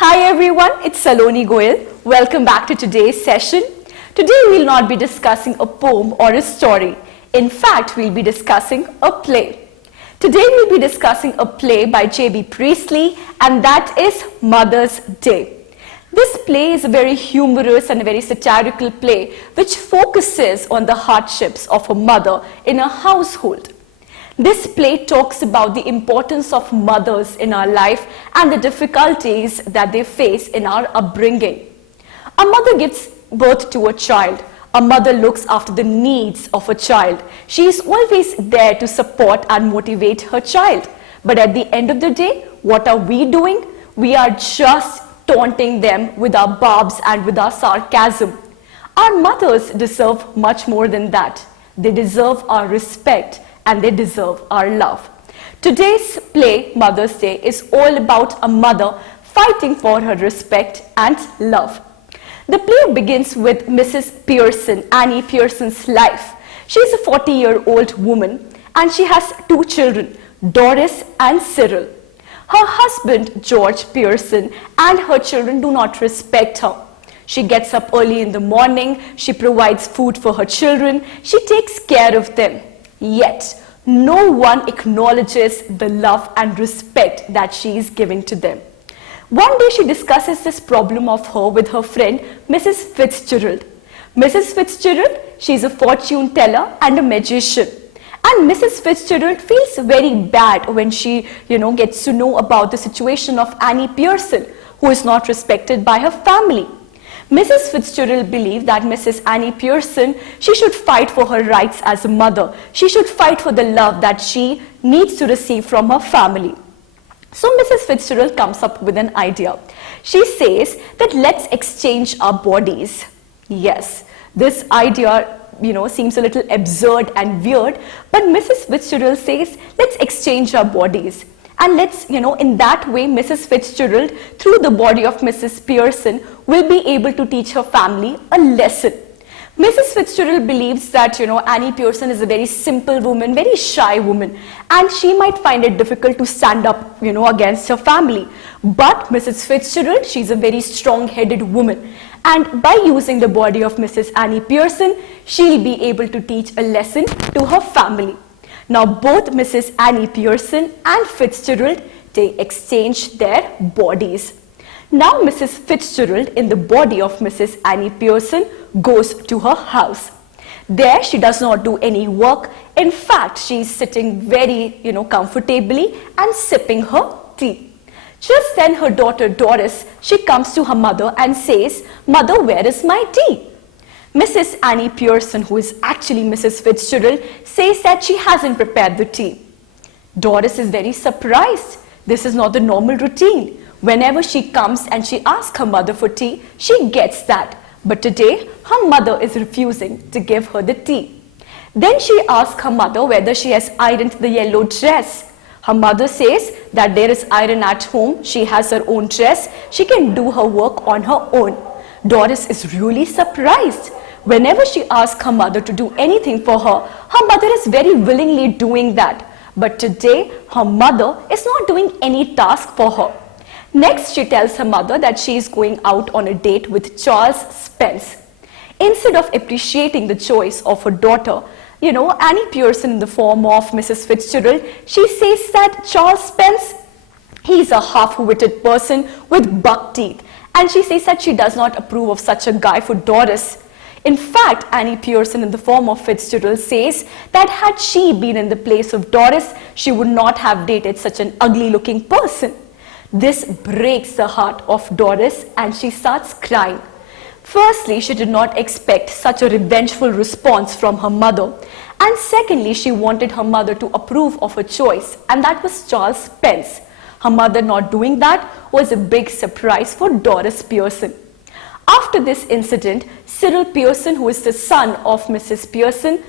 Hi everyone, it's Saloni Goyal. Welcome back to today's session. Today we'll not be discussing a poem or a story. In fact, we'll be discussing a play. Today we'll be discussing a play by J.B. Priestley, and that is Mother's Day. This play is a very humorous and a very satirical play which focuses on the hardships of a mother in a household. This play talks about the importance of mothers in our life and the difficulties that they face in our upbringing. A mother gives birth to a child. A mother looks after the needs of a child. She is always there to support and motivate her child. But at the end of the day, what are we doing? We are just taunting them with our barbs and with our sarcasm. Our mothers deserve much more than that. They deserve our respect and they deserve our love. Today's play, Mother's Day, is all about a mother fighting for her respect and love. The play begins with Mrs. Pearson, Annie Pearson's life. She is a 40-year-old woman and she has two children, Doris and Cyril. Her husband, George Pearson, and her children do not respect her. She gets up early in the morning, she provides food for her children, she takes care of them. Yet, no one acknowledges the love and respect that she is giving to them. One day she discusses this problem of her with her friend, Mrs. Fitzgerald. Mrs. Fitzgerald, she is a fortune teller and a magician. And Mrs. Fitzgerald feels very bad when she, gets to know about the situation of Annie Pearson, who is not respected by her family. Mrs. Fitzgerald believed that Mrs. Annie Pearson, she should fight for her rights as a mother. She should fight for the love that she needs to receive from her family. So Mrs. Fitzgerald comes up with an idea. She says that let's exchange our bodies. Yes, this idea seems a little absurd and weird, but Mrs. Fitzgerald says, let's exchange our bodies. And let's, in that way, Mrs. Fitzgerald, through the body of Mrs. Pearson, will be able to teach her family a lesson. Mrs. Fitzgerald believes that, Annie Pearson is a very simple woman, very shy woman, and she might find it difficult to stand up, against her family. But Mrs. Fitzgerald, she's a very strong-headed woman. And by using the body of Mrs. Annie Pearson, she'll be able to teach a lesson to her family. Now, both Mrs. Annie Pearson and Fitzgerald, they exchange their bodies. Now, Mrs. Fitzgerald, in the body of Mrs. Annie Pearson, goes to her house. There, she does not do any work. In fact, she is sitting very, comfortably and sipping her tea. Just then, her daughter Doris, she comes to her mother and says, "Mother, where is my tea?" Mrs. Annie Pearson, who is actually Mrs. Fitzgerald, says that she hasn't prepared the tea. Doris is very surprised. This is not the normal routine. Whenever she comes and she asks her mother for tea, she gets that. But today, her mother is refusing to give her the tea. Then she asks her mother whether she has ironed the yellow dress. Her mother says that there is iron at home. She has her own dress. She can do her work on her own. Doris is really surprised. Whenever she asks her mother to do anything for her, her mother is very willingly doing that. But today, her mother is not doing any task for her. Next, she tells her mother that she is going out on a date with Charles Spence. Instead of appreciating the choice of her daughter, Annie Pearson in the form of Mrs. Fitzgerald, she says that Charles Spence, he's a half-witted person with buck teeth. And she says that she does not approve of such a guy for Doris. In fact, Annie Pearson in the form of Fitzgerald says that had she been in the place of Doris, she would not have dated such an ugly-looking person. This breaks the heart of Doris and she starts crying. Firstly, she did not expect such a revengeful response from her mother. And secondly, she wanted her mother to approve of her choice, and that was Charles Spence. Her mother not doing that was a big surprise for Doris Pearson. After this incident, Cyril Pearson, who is the son of Mrs. Pearson,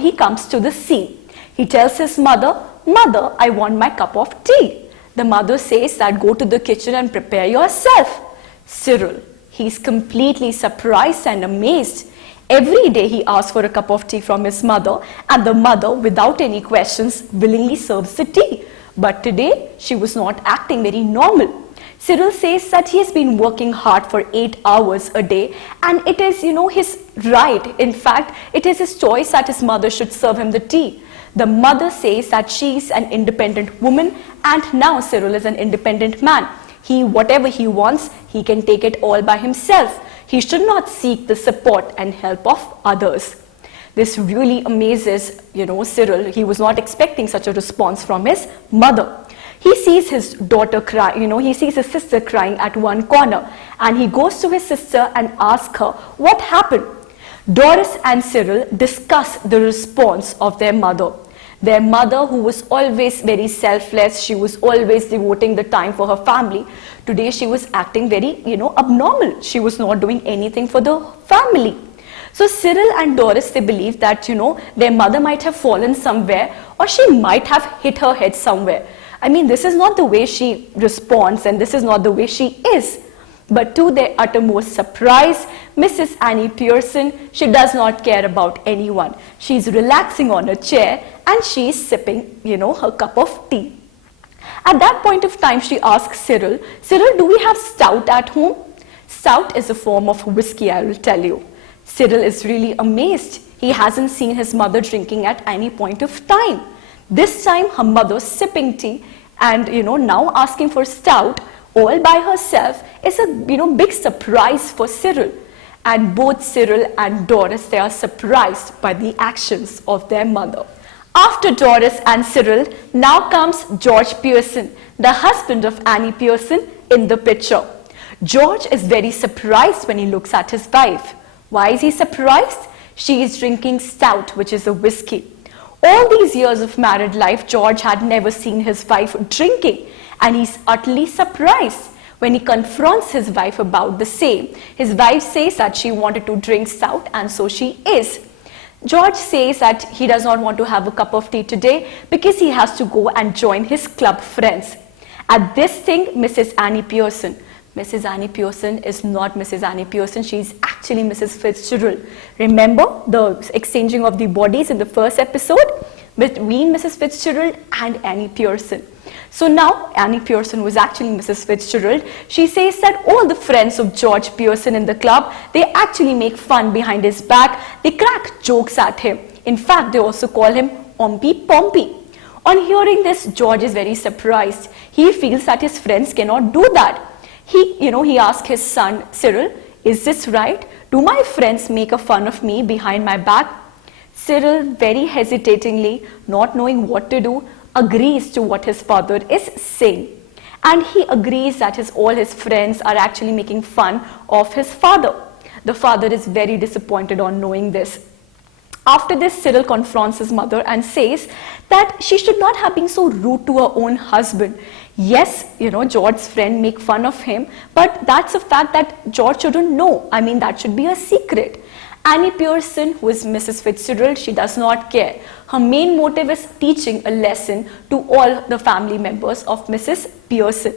he comes to the scene. He tells his mother, "Mother, I want my cup of tea." The mother says that go to the kitchen and prepare yourself. Cyril, he's completely surprised and amazed. Every day he asks for a cup of tea from his mother, and the mother, without any questions, willingly serves the tea. But today, she was not acting very normal. Cyril says that he has been working hard for 8 hours a day, and it is, his right. In fact, it is his choice that his mother should serve him the tea. The mother says that she is an independent woman, and now Cyril is an independent man. Whatever he wants, he can take it all by himself. He should not seek the support and help of others. This really amazes, Cyril. He was not expecting such a response from his mother. He sees his daughter cry, he sees his sister crying at one corner, and he goes to his sister and asks her what happened. Doris and Cyril discuss the response of their mother. Their mother, who was always very selfless, she was always devoting the time for her family. Today she was acting very, abnormal. She was not doing anything for the family. So Cyril and Doris, they believe that, their mother might have fallen somewhere, or she might have hit her head somewhere. I mean, this is not the way she responds, and this is not the way she is. But to their uttermost surprise, Mrs. Annie Pearson, she does not care about anyone. She's relaxing on a chair and she's sipping, her cup of tea. At that point of time, she asks Cyril, Cyril, do we have stout at home? Stout is a form of whiskey, I will tell you. Cyril is really amazed. He hasn't seen his mother drinking at any point of time. This time, her mother sipping tea and, now asking for stout all by herself is a big surprise for Cyril. And both Cyril and Doris, they are surprised by the actions of their mother. After Doris and Cyril, now comes George Pearson, the husband of Annie Pearson, in the picture. George is very surprised when he looks at his wife. Why is he surprised? She is drinking stout, which is a whiskey. All these years of married life, George had never seen his wife drinking, and he's utterly surprised when he confronts his wife about the same. His wife says that she wanted to drink stout, and so she is. George says that he does not want to have a cup of tea today because he has to go and join his club friends. At this thing, Mrs. Annie Pearson is not Mrs. Annie Pearson, she is actually Mrs. Fitzgerald. Remember the exchanging of the bodies in the first episode between Mrs. Fitzgerald and Annie Pearson. So now Annie Pearson was actually Mrs. Fitzgerald. She says that all the friends of George Pearson in the club, they actually make fun behind his back. They crack jokes at him. In fact, they also call him Ompy Pompy. On hearing this, George is very surprised. He feels that his friends cannot do that. He asks his son, Cyril, is this right? Do my friends make a fun of me behind my back? Cyril, very hesitatingly, not knowing what to do, agrees to what his father is saying. And he agrees that all his friends are actually making fun of his father. The father is very disappointed on knowing this. After this, Cyril confronts his mother and says that she should not have been so rude to her own husband. Yes, George's friend make fun of him, but that's a fact that George shouldn't know. I mean, that should be a secret. Annie Pearson, who is Mrs. Fitzgerald, she does not care. Her main motive is teaching a lesson to all the family members of Mrs. Pearson.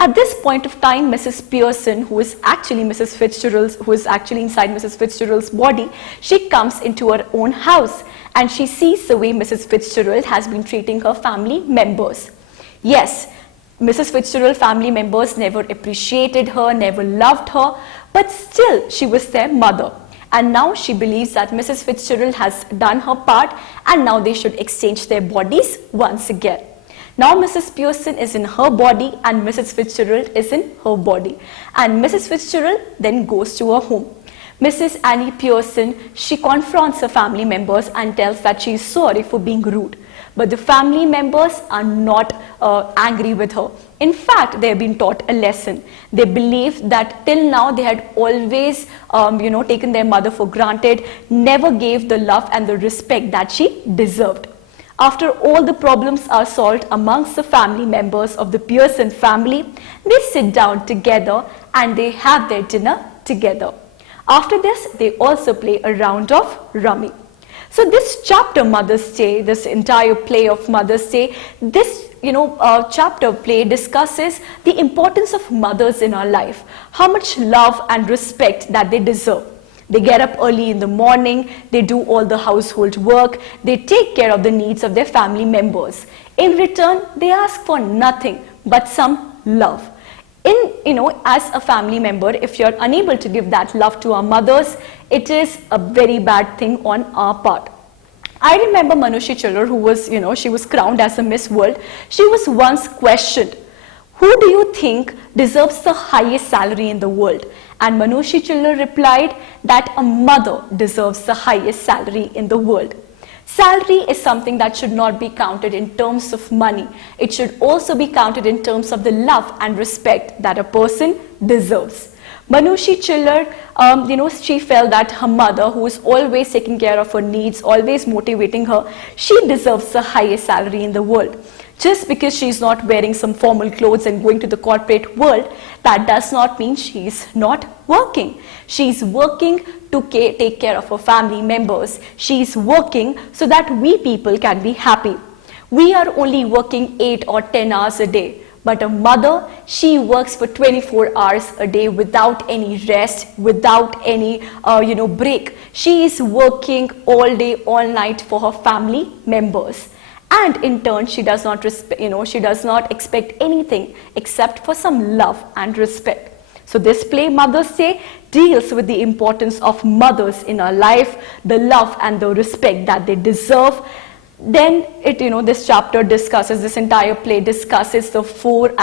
At this point of time, Mrs. Pearson, who is actually Mrs. Fitzgerald's, who is actually inside Mrs. Fitzgerald's body, she comes into her own house and she sees the way Mrs. Fitzgerald has been treating her family members. Yes, Mrs. Fitzgerald family members never appreciated her, never loved her, but still she was their mother. And now she believes that Mrs. Fitzgerald has done her part and now they should exchange their bodies once again. Now Mrs. Pearson is in her body and Mrs. Fitzgerald is in her body. And Mrs. Fitzgerald then goes to her home. Mrs. Annie Pearson, she confronts her family members and tells that she is sorry for being rude. But the family members are not angry with her. In fact, they have been taught a lesson. They believe that till now they had always taken their mother for granted, never gave the love and the respect that she deserved. After all the problems are solved amongst the family members of the Pearson family, they sit down together and they have their dinner together. After this, they also play a round of rummy. So this chapter, Mother's Day, this entire play of Mother's Day, this chapter play discusses the importance of mothers in our life, how much love and respect that they deserve. They get up early in the morning, they do all the household work, they take care of the needs of their family members. In return, they ask for nothing but some love. As a family member, if you're unable to give that love to our mothers, it is a very bad thing on our part. I remember Manushi Chillar, who was, she was crowned as a Miss World. She was once questioned, who do you think deserves the highest salary in the world? And Manushi Chillar replied that a mother deserves the highest salary in the world. Salary is something that should not be counted in terms of money. It should also be counted in terms of the love and respect that a person deserves. Manushi Chillar, she felt that her mother, who is always taking care of her needs, always motivating her, she deserves the highest salary in the world. Just because she's not wearing some formal clothes and going to the corporate world, that does not mean she's not working. She's working to take care of her family members. She's working so that we people can be happy. We are only working 8 or 10 hours a day. But a mother, she works for 24 hours a day without any rest, without any, break. She is working all day, all night for her family members. And in turn, she does not expect anything except for some love and respect. So this play, Mother's Day, deals with the importance of mothers in our life, the love and the respect that they deserve. Then this chapter discusses, this entire play discusses the four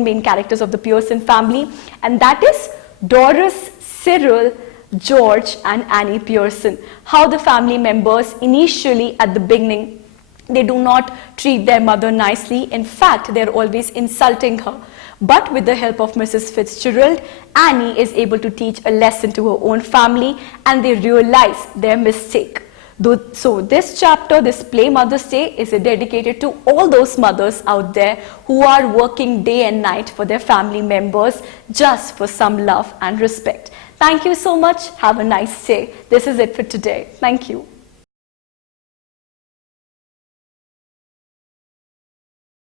main characters of the Pearson family, and that is Doris, Cyril, George and Annie Pearson. How the family members initially at the beginning, they do not treat their mother nicely. In fact, they're always insulting her. But with the help of Mrs. Fitzgerald, Annie is able to teach a lesson to her own family and they realize their mistake. So this chapter, this play Mother's Day, is dedicated to all those mothers out there who are working day and night for their family members just for some love and respect. Thank you so much. Have a nice day. This is it for today. Thank you.